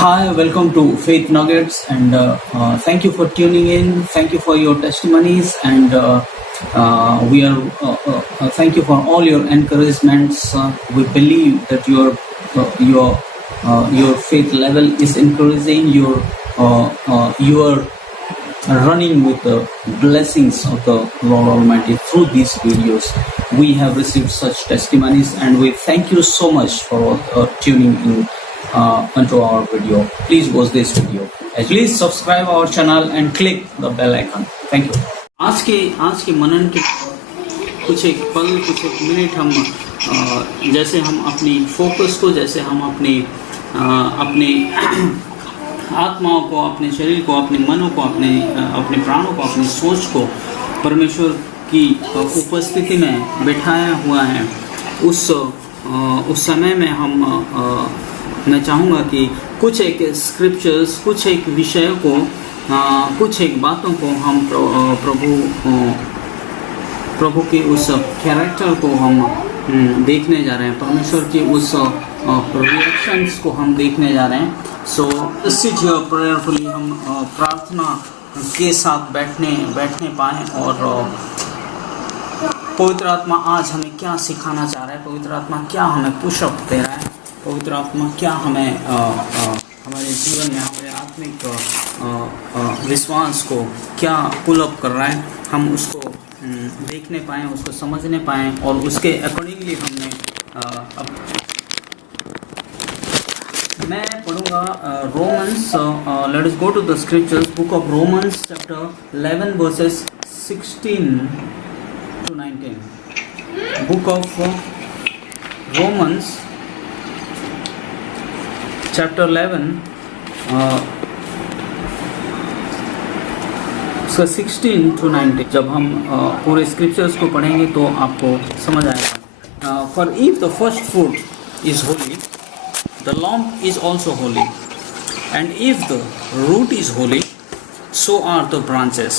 Hi, welcome to Faith Nuggets, and thank you for tuning in. Thank you for your testimonies, and we are thank you for all your encouragements. We believe that your faith level is increasing. You are running with the blessings of the Lord Almighty through these videos. We have received such testimonies, and we thank you so much for tuning in onto our video. Please watch this video. Please subscribe our channel and click the bell icon. Thank you. आज के मनन के कुछ एक पल, कुछ एक minute हम जैसे हम अपनी फोकस को, जैसे हम अपने आत्माओं को, अपने शरीर को, अपने मनों को, अपने प्राणों को, अपनी सोच को परमेश्वर की उपस्थिति में बिठाया हुआ है, उस समय में मैं चाहूँगा कि कुछ एक स्क्रिप्चर्स, कुछ एक विषय को, कुछ एक बातों को हम प्रभु के उस कैरेक्टर को हम देखने जा रहे हैं, परमेश्वर की उस रिएक्शंस को हम देखने जा रहे हैं। सो सिट हियर प्रेयरफुली, हम प्रार्थना के साथ बैठने पाएँ और पवित्र आत्मा आज हमें क्या सिखाना चाह रहा है, पवित्र आत्मा क्या हमें पुशअप दे रहा है, पवित्र आत्मा क्या हमें हमारे जीवन में, हमारे आत्मिक विश्वास को क्या पुल अप कर रहा है, हम उसको देखने पाएँ, उसको समझने पाएँ और उसके अकॉर्डिंगली हमने मैं पढ़ूंगा Romans. Let us go to the scriptures, book of Romans chapter 11 verses 16 to 19। Book of Romans chapter 11 उसका 16 to 19। जब हम पूरे स्क्रिप्चर्स को पढ़ेंगे तो आपको समझ आएगा। For if the first fruit is Holi, the lump is also holy, and if the root is holy, so are the branches.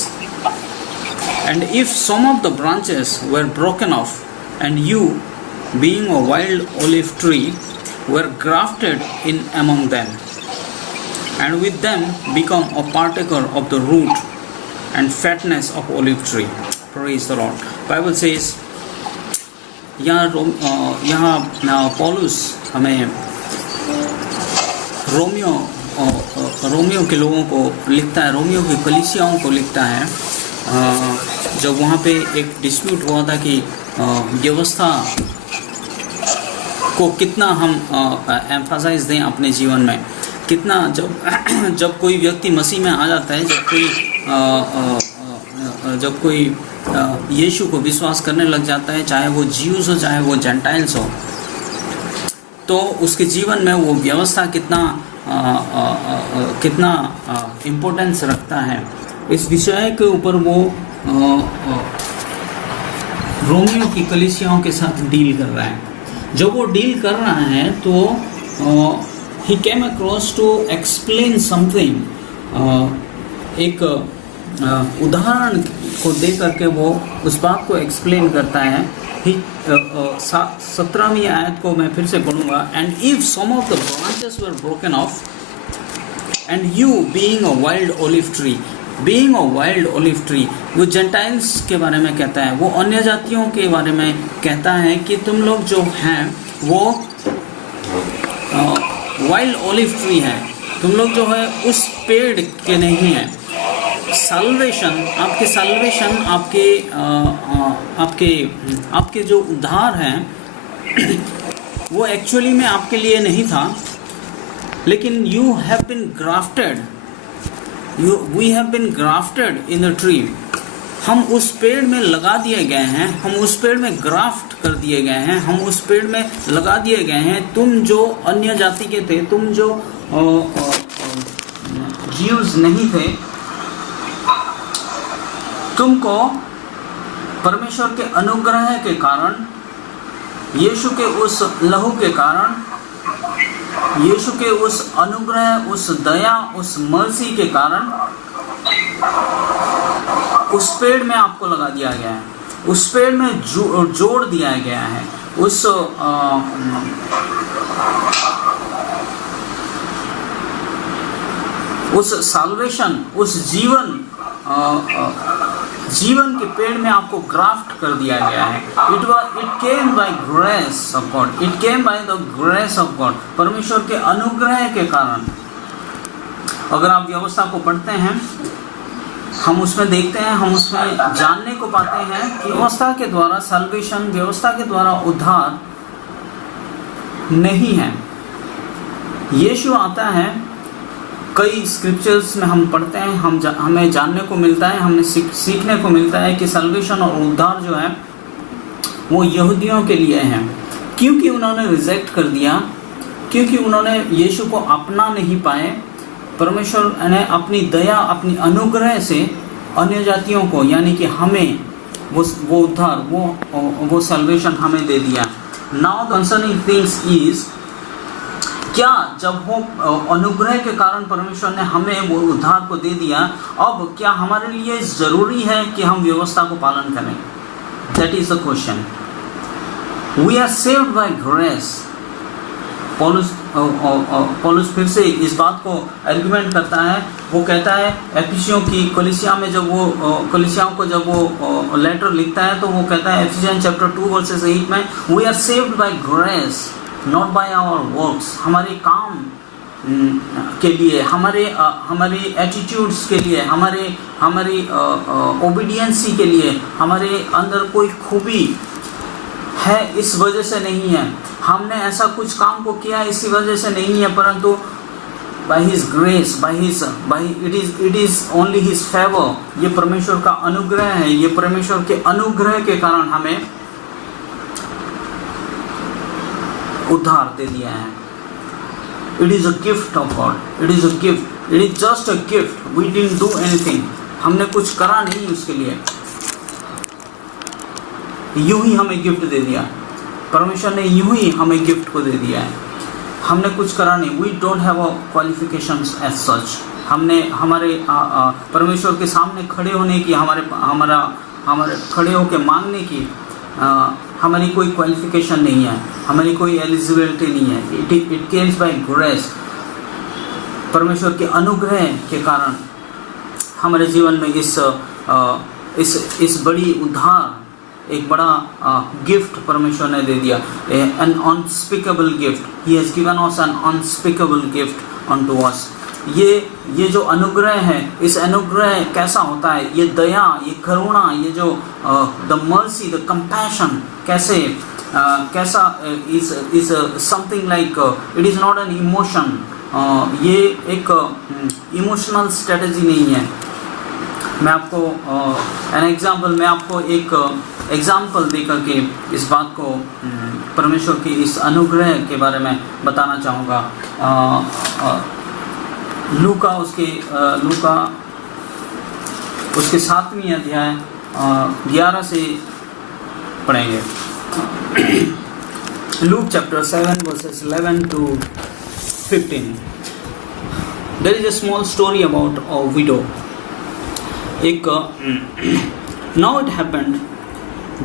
And if some of the branches were broken off, and you, being a wild olive tree, were grafted in among them, and with them become a partaker of the root and fatness of olive tree. Praise the Lord. Bible says, यहाँ पौलुस हमें Romeo के लोगों को लिखता है, Romeo की कलीसियाओं को लिखता है। जब वहाँ पे एक डिस्प्यूट हुआ था कि व्यवस्था को कितना हम एम्फसाइज दें अपने जीवन में, कितना जब कोई व्यक्ति मसीह में आ जाता है, जब कोई यीशु को विश्वास करने लग जाता है, चाहे वो ज्यूज हो चाहे वो जेंटाइल्स हो, तो उसके जीवन में वो व्यवस्था कितना इम्पोर्टेंस रखता है, इस विषय के ऊपर वो रोमियो की कलीसियाओं के साथ डील कर रहा है। जब वो डील कर रहा है तो he came across to explain something, एक उदाहरण को दे करके वो उस बात को एक्सप्लेन करता है। 17वीं आयत को मैं फिर से पढ़ूंगा। And if some of the branches were broken off, and you being a wild olive tree, being a wild olive tree, वो जेंटाइल्स के बारे में कहता है, वो अन्य जातियों के बारे में कहता है कि तुम लोग जो हैं वो वाइल्ड ओलिव ट्री हैं, तुम लोग जो है उस पेड़ के नहीं हैं। साल्वेशन, आपके जो उद्धार हैं वो एक्चुअली में आपके लिए नहीं था, लेकिन you have been grafted, we have been grafted in the tree. हम उस पेड़ में लगा दिए गए हैं, हम उस पेड़ में ग्राफ्ट कर दिए गए हैं, हम उस पेड़ में लगा दिए गए हैं। तुम जो अन्य जाति के थे, तुम जो ज्यूज नहीं थे, तुमको परमेश्वर के अनुग्रह के कारण, यीशु के उस लहू के कारण, यीशु के उस अनुग्रह, उस दया, उस मर्सी के कारण उस पेड़ में आपको लगा दिया गया है, उस पेड़ में जोड़ दिया गया है, उस उस साल्वेशन, उस जीवन के पेड़ में आपको ग्राफ्ट कर दिया गया है। It came by grace of God, it came by the grace of God, परमेश्वर के अनुग्रह के कारण। अगर आप व्यवस्था को पढ़ते हैं, हम उसमें देखते हैं, हम उसमें जानने को पाते हैं कि व्यवस्था के द्वारा साल्वेशन, व्यवस्था के द्वारा उद्धार नहीं है। यीशु आता है, कई स्क्रिप्चर्स में हम पढ़ते हैं, हमें जानने को मिलता है, हमें सीखने को मिलता है कि सल्वेशन और उद्धार जो है वो यहूदियों के लिए है, क्योंकि उन्होंने रिजेक्ट कर दिया, क्योंकि उन्होंने यीशु को अपना नहीं पाए। परमेश्वर ने अपनी दया, अपनी अनुग्रह से अन्य जातियों को, यानी कि हमें वो उद्धार, वो सल्वेशन हमें दे दिया। नाउ कंसर्निंग थिंग्स इज, क्या जब वो अनुग्रह के कारण परमेश्वर ने हमें वो उद्धार को दे दिया, अब क्या हमारे लिए जरूरी है कि हम व्यवस्था को पालन करें? That is the question. We are saved by grace. पौलुस फिर से इस बात को आर्गुमेंट करता है। वो कहता है एफिसियों की कलीसिया में, जब वो कलीसियाओं को जब वो लेटर लिखता है, तो वो कहता है एफिसियंस चैप्टर 2 वर्सेस 8 में, we are saved by grace not by our works. हमारे काम के लिए, हमारे एटीट्यूड्स के लिए, हमारी ओबीडियंसी के लिए, हमारे अंदर कोई खूबी है इस वजह से नहीं है, हमने ऐसा कुछ काम को किया इसी वजह से नहीं है, परंतु by his grace, it is only his favour. ये परमेश्वर का अनुग्रह है, ये परमेश्वर के अनुग्रह के कारण हमें उद्धार दे दिया है। It is a gift of God, it is a gift, it is just a gift. We didn't do anything, हमने कुछ करा नहीं उसके लिए, यूं ही हमें गिफ्ट दे दिया। परमेश्वर ने यूं ही हमें गिफ्ट को दे दिया है, हमने कुछ करा नहीं। We don't have a qualifications as such. हमने हमारे परमेश्वर के सामने खड़े होने की, हमारे खड़े होकर मांगने की हमारी कोई क्वालिफिकेशन नहीं है, हमारी कोई एलिजिबिलिटी नहीं है। It comes by grace. परमेश्वर के अनुग्रह के कारण हमारे जीवन में इस बड़ी उद्धार, एक बड़ा गिफ्ट परमेश्वर ने दे दिया। An unspeakable gift, he has given us an unspeakable gift unto us. ये जो अनुग्रह है, इस अनुग्रह कैसा होता है? ये दया, ये करुणा, ये जो द मर्सी, द कंपैशन, कैसा is something like, it is not an emotion. ये एक इमोशनल स्ट्रेटजी नहीं है। मैं आपको एक एग्जाम्पल देकर के इस बात को, परमेश्वर की इस अनुग्रह के बारे में बताना चाहूँगा। लूका उसके 7वीं अध्याय 11 से पढ़ेंगे। Luke chapter 7 versus 11 to 15। There is a small story about a widow. Now it happened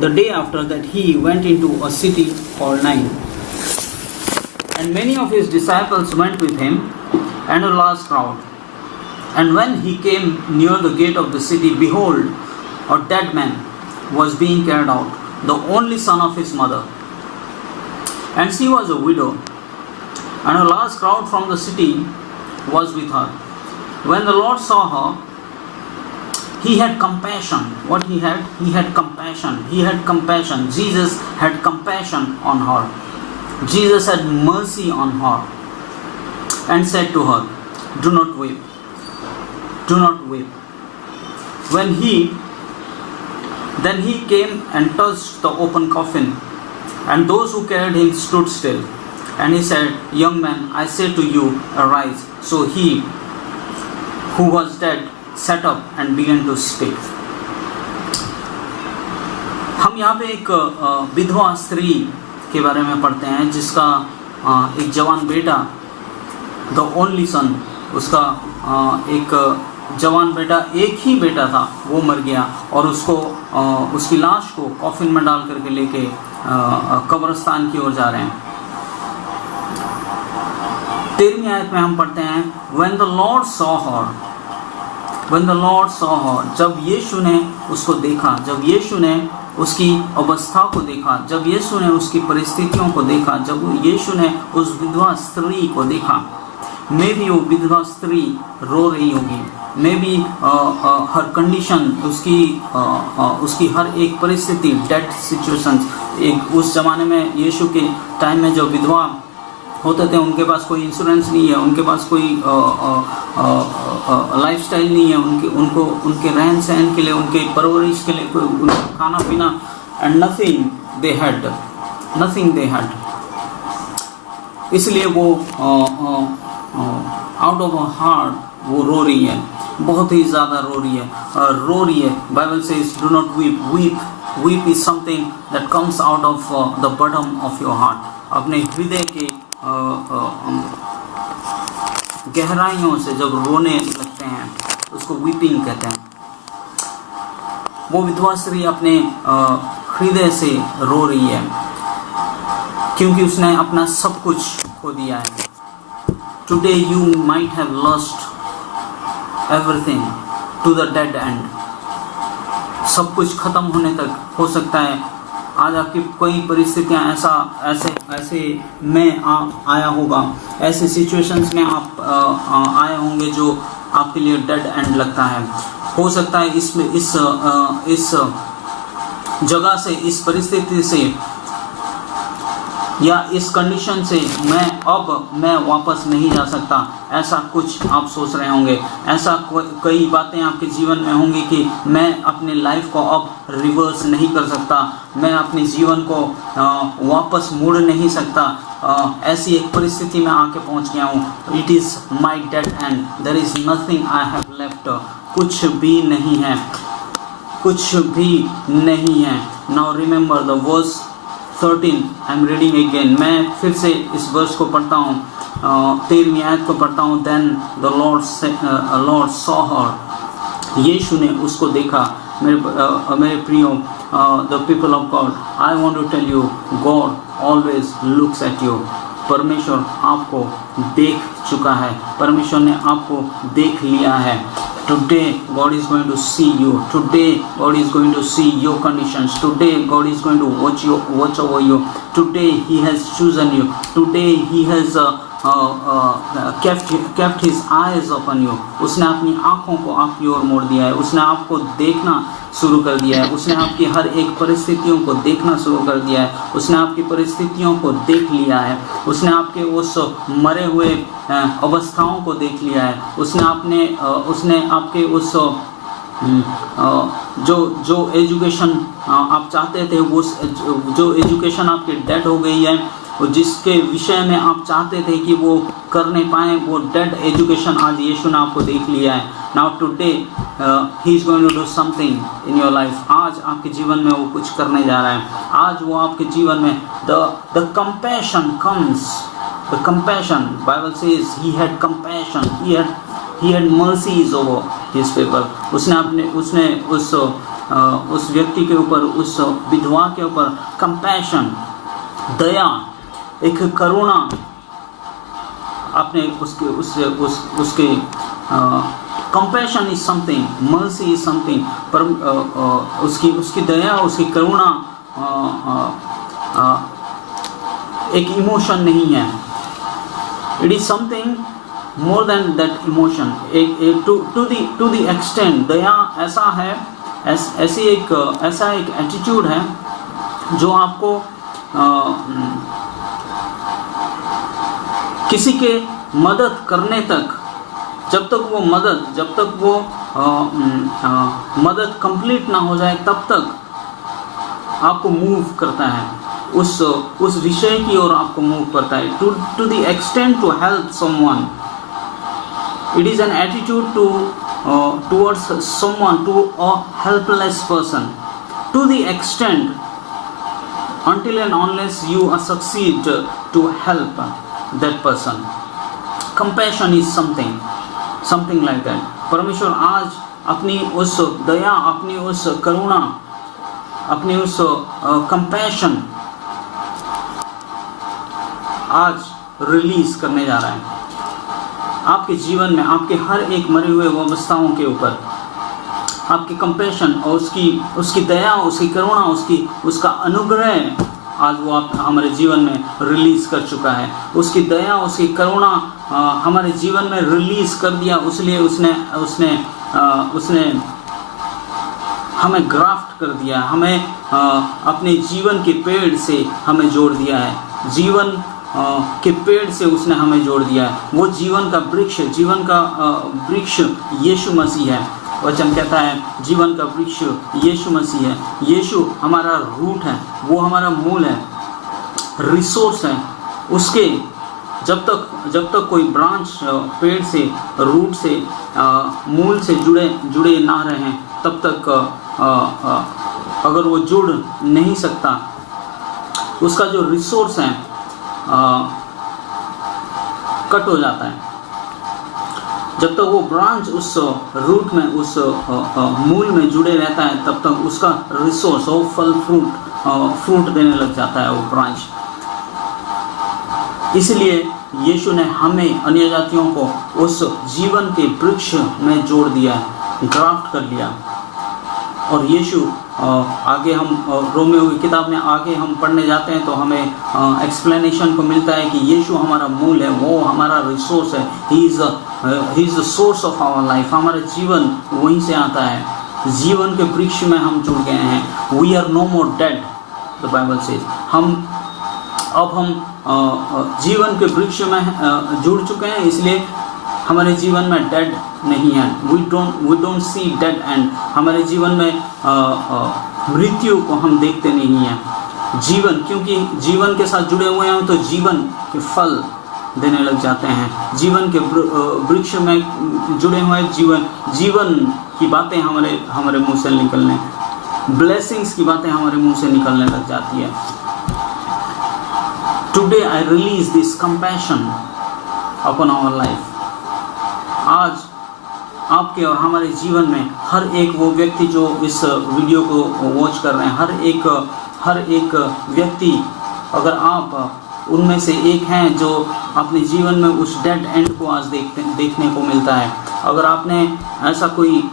the day after that he went into a city called Nain, and many of his disciples went with him, and a large crowd. And when he came near the gate of the city, behold, a dead man was being carried out, the only son of his mother, and she was a widow, and a large crowd from the city was with her. When the Lord saw her, he had compassion. What he had? He had compassion. He had compassion. Jesus had compassion on her. Jesus had mercy on her and said to her, "Do not weep. Do not weep." Then he came and touched the open coffin, and those who carried him stood still. And he said, "Young man, I say to you, arise." So he who was dead set up and began to speak. हम यहाँ पे एक विधवा स्त्री के बारे में पढ़ते हैं, जिसका एक जवान बेटा, द ओनली सन, उसका एक जवान बेटा, एक ही बेटा था, वो मर गया, और उसकी लाश को कॉफिन में डाल करके लेके कब्रिस्तान की ओर जा रहे हैं। 13वीं आयत में हम पढ़ते हैं When the Lord saw her, जब यीशु ने उसको देखा, जब यीशु ने उसकी अवस्था को देखा, जब यीशु ने उसकी परिस्थितियों को देखा, जब यीशु ने उस विधवा स्त्री को देखा, मे बी वो विधवा स्त्री रो रही होगी, मे बी हर कंडीशन, उसकी हर एक परिस्थिति, डेड सिचुएशंस, एक उस जमाने में यीशु के टाइम में जो विधवा होते थे उनके पास कोई इंश्योरेंस नहीं है, उनके पास कोई लाइफस्टाइल नहीं है, उनके रहन सहन के लिए, उनके परवरिश के लिए कोई उनका खाना पीना, एंड नथिंग दे हैड, इसलिए वो आउट ऑफ हार्ट वो रो रही है, बहुत ही ज़्यादा रो रही है। Bible says do not weep is something that comes out of the bottom of your heart. अपने हृदय के गहराइयों से जब रोने लगते हैं उसको वीपिंग कहते हैं। वो विधवा स्त्री अपने हृदय से रो रही है क्योंकि उसने अपना सब कुछ खो दिया है। Today you might have lost everything to the dead end. सब कुछ खत्म होने तक हो सकता है। आज आपकी कोई परिस्थितियां ऐसे में आया होगा, ऐसे सिचुएशंस में आप आए होंगे जो आपके लिए डेड एंड लगता है। हो सकता है इस जगह से, इस परिस्थिति से या इस कंडीशन से मैं वापस नहीं जा सकता, ऐसा कुछ आप सोच रहे होंगे। ऐसा कई बातें आपके जीवन में होंगी कि मैं अपने लाइफ को अब रिवर्स नहीं कर सकता, मैं अपने जीवन को वापस मोड़ नहीं सकता। ऐसी एक परिस्थिति में आके पहुंच गया हूँ। It is my dead end, there is nothing I have left. कुछ भी नहीं है, कुछ भी नहीं है। Now remember the verse 13, I am reading again. मैं फिर से इस वर्ष को पढ़ता हूँ, 13वीं आयत को पढ़ता हूँ। Then the lord saw her, Yeshu ने उसको देखा। मेरे प्रियो, the people of God, I want to tell you, God always looks at you. परमेश्वर आपको देख चुका है, परमेश्वर ने आपको देख लिया है। Today God is going to see you. Today God is going to see your conditions. Today God is going to watch over you. Today He has chosen you. Today He has kept His eyes upon you. उसने अपनी आँखों को आपकी ओर मोड़ दिया है। उसने आपको देखना शुरू कर दिया है। उसने आपकी हर एक परिस्थितियों को देखना शुरू कर दिया है। उसने आपकी परिस्थितियों को देख लिया है। उसने आपके उस मरे हुए अवस्थाओं को देख लिया है। उसने आपके उस जो एजुकेशन आप चाहते थे, वो जो एजुकेशन आपकी डेड हो गई है, और जिसके विषय में आप चाहते थे कि वो कर नहीं पाए, वो डेड एजुकेशन आज यीशु ने आपको देख लिया है। Now today he is going to do something in your life. आज आपके जीवन में वो कुछ करने जा रहा है। आज वो आपके जीवन में the compassion comes, the compassion, Bible says he had compassion, he had mercies over his people। उसने उस व्यक्ति के ऊपर, उस विधवा के ऊपर कंपैशन, दया, एक करुणा आपने उसके compassion is something, mercy is something, पर उसकी दया, उसकी करुणा एक इमोशन नहीं है। It is something more than that emotion, to the extent, दया ऐसा है, ऐसा एक एटीट्यूड है जो आपको किसी के मदद करने तक, जब तक वो मदद कंप्लीट ना हो जाए, तब तक आपको मूव करता है, उस विषय की ओर आपको मूव करता है। To the extent to help someone, it is an attitude towards someone, to a helpless person, to the extent until and unless you succeed to help that person. Compassion is something like that. परमेश्वर आज अपनी उस दया, अपनी उस करुणा, अपनी उस compassion आज release करने जा रहा है। आपके जीवन में आपके हर एक मरे हुए अवस्थाओं के ऊपर आपकी कंपैशन और उसकी दया, उसकी करुणा, उसका अनुग्रह आज वो आप हमारे जीवन में रिलीज कर चुका है। उसकी दया, उसकी करुणा हमारे जीवन में रिलीज कर दिया, इसलिए उसने हमें ग्राफ्ट कर दिया, हमें अपने जीवन के पेड़ से हमें जोड़ दिया है। जीवन के पेड़ से उसने हमें जोड़ दिया है। वो जीवन का वृक्ष यीशु मसीह है। वचन कहता है जीवन का वृक्ष यीशु मसीह है। यीशु हमारा रूट है, वो हमारा मूल है, रिसोर्स है। उसके जब तक कोई ब्रांच पेड़ से, रूट से, मूल से जुड़े ना रहें, तब तक अगर वो जुड़ नहीं सकता, उसका जो रिसोर्स है कट हो जाता है। जब तक वो ब्रांच उस रूट में, उस मूल में जुड़े रहता है, तब तक उसका रिसोर्स, वो फल फ्रूट देने लग जाता है वो ब्रांच। इसलिए यीशु ने हमें अन्य जातियों को उस जीवन के वृक्ष में जोड़ दिया, ग्राफ्ट कर लिया। और यीशु आगे हम रोमियो की किताब में आगे हम पढ़ने जाते हैं तो हमें एक्सप्लेनेशन को मिलता है कि यीशु हमारा मूल है, वो हमारा रिसोर्स है। He is the source of our life. हमारा जीवन वहीं से आता है। जीवन के वृक्ष में हम जुड़ गए हैं। We are no more dead, the Bible says. अब हम जीवन के वृक्ष में जुड़ चुके हैं, इसलिए हमारे जीवन में डेड नहीं है। We don't see dead end. हमारे जीवन में मृत्यु को हम देखते नहीं हैं। जीवन, क्योंकि जीवन के साथ जुड़े हुए हैं तो जीवन के फल देने लग जाते हैं। जीवन के वृक्ष में जुड़े हुए जीवन की बातें हमारे मुंह से निकलने, ब्लेसिंग्स की बातें हमारे मुंह से निकलने लग जाती है। Today I release this compassion upon our life. आज आपके और हमारे जीवन में हर एक वो व्यक्ति जो इस वीडियो को वॉच कर रहे हैं, हर एक व्यक्ति, अगर आप उनमें से एक हैं जो अपने जीवन में उस डेड एंड को आज देखने को मिलता है, अगर आपने ऐसा कोई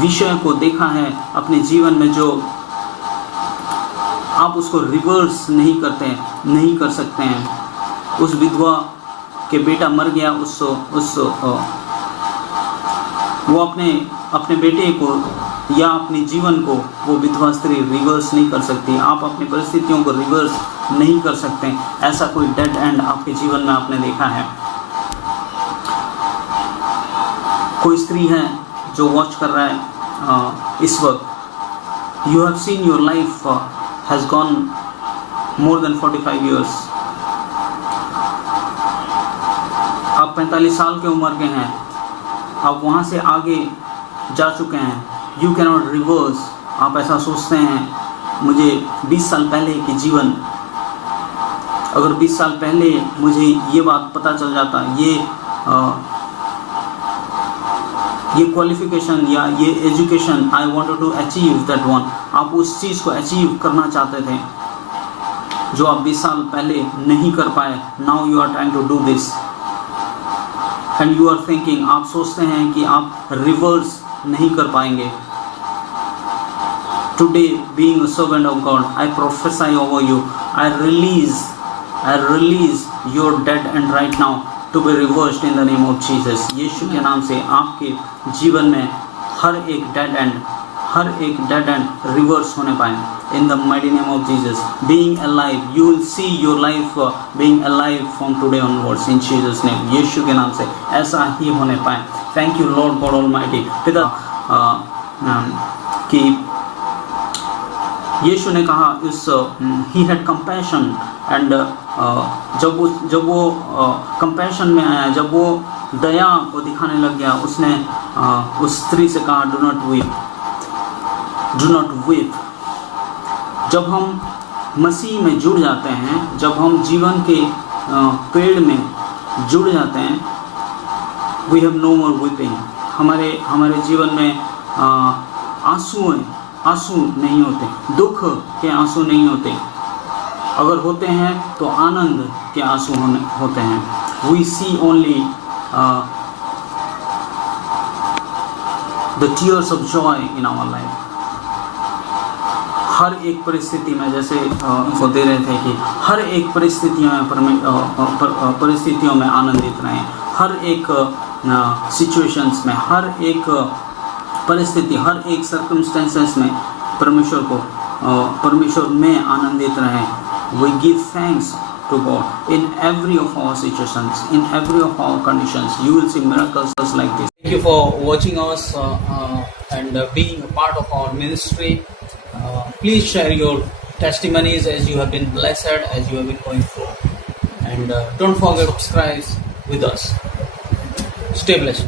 विषय को देखा है अपने जीवन में जो आप उसको रिवर्स नहीं कर सकते हैं, उस विधवा के बेटा मर गया, वो अपने बेटे को या अपने जीवन को वो विधवा स्त्री रिवर्स नहीं कर सकती। आप अपनी परिस्थितियों को रिवर्स नहीं कर सकते। ऐसा कोई डेड एंड आपके जीवन में आपने देखा है? कोई स्त्री है जो वॉच कर रहा है इस वक्त, you have seen your life has gone more than 45 years। आप 45 साल के उम्र के हैं, आप वहाँ से आगे जा चुके हैं। You can not reverse. आप ऐसा सोचते हैं मुझे 20 साल पहले की जीवन, अगर 20 साल पहले मुझे ये बात पता चल जाता, ये क्वालिफिकेशन या ये education, I wanted to achieve that one. आप उस चीज़ को अचीव करना चाहते थे जो आप 20 साल पहले नहीं कर पाए। Now you are trying to do this and you are thinking, आप सोचते हैं कि आप रिवर्स नहीं कर पाएंगे। Today being a servant of God, I prophesy over you, I release your dead and right now to be reversed in the name of Jesus. Yeshu के नाम से आपके जीवन में हर एक डेड एंड रिवर्स होने पाए in the mighty name of Jesus. Being alive, you will see your life being alive from today onwards in Jesus name. Yeshu के नाम से ऐसा ही होने पाए। Thank you Lord God almighty. पिता कि यीशु ने कहा इस ही हैड कंपैशन एंड जब वो कंपैशन में आया, जब वो दया को दिखाने लग गया, उसने उस स्त्री से कहा डू नॉट वीप। जब हम मसीह में जुड़ जाते हैं, जब हम जीवन के पेड़ में जुड़ जाते हैं, we have no more weeping. हमारे जीवन में आंसू नहीं होते, दुख के आंसू नहीं होते। अगर होते हैं तो आनंद के आंसू होते हैं। We see only the tears of joy in our life. हर एक परिस्थिति में, जैसे उनको दे रहे थे कि हर एक परिस्थितियों में आनंदित रहें, हर एक सिचुएशंस में, हर एक परिस्थिति, हर एक सर्कमस्टेंसेस में परमेश्वर में आनंदित रहें. We give thanks to God in every of our situations, in every of our conditions. You will see miracles like this. Thank you for watching us and being a part of our ministry. Please share your testimonies as you have been blessed, as you have been going through. And don't forget to subscribe with us. Stay blessed.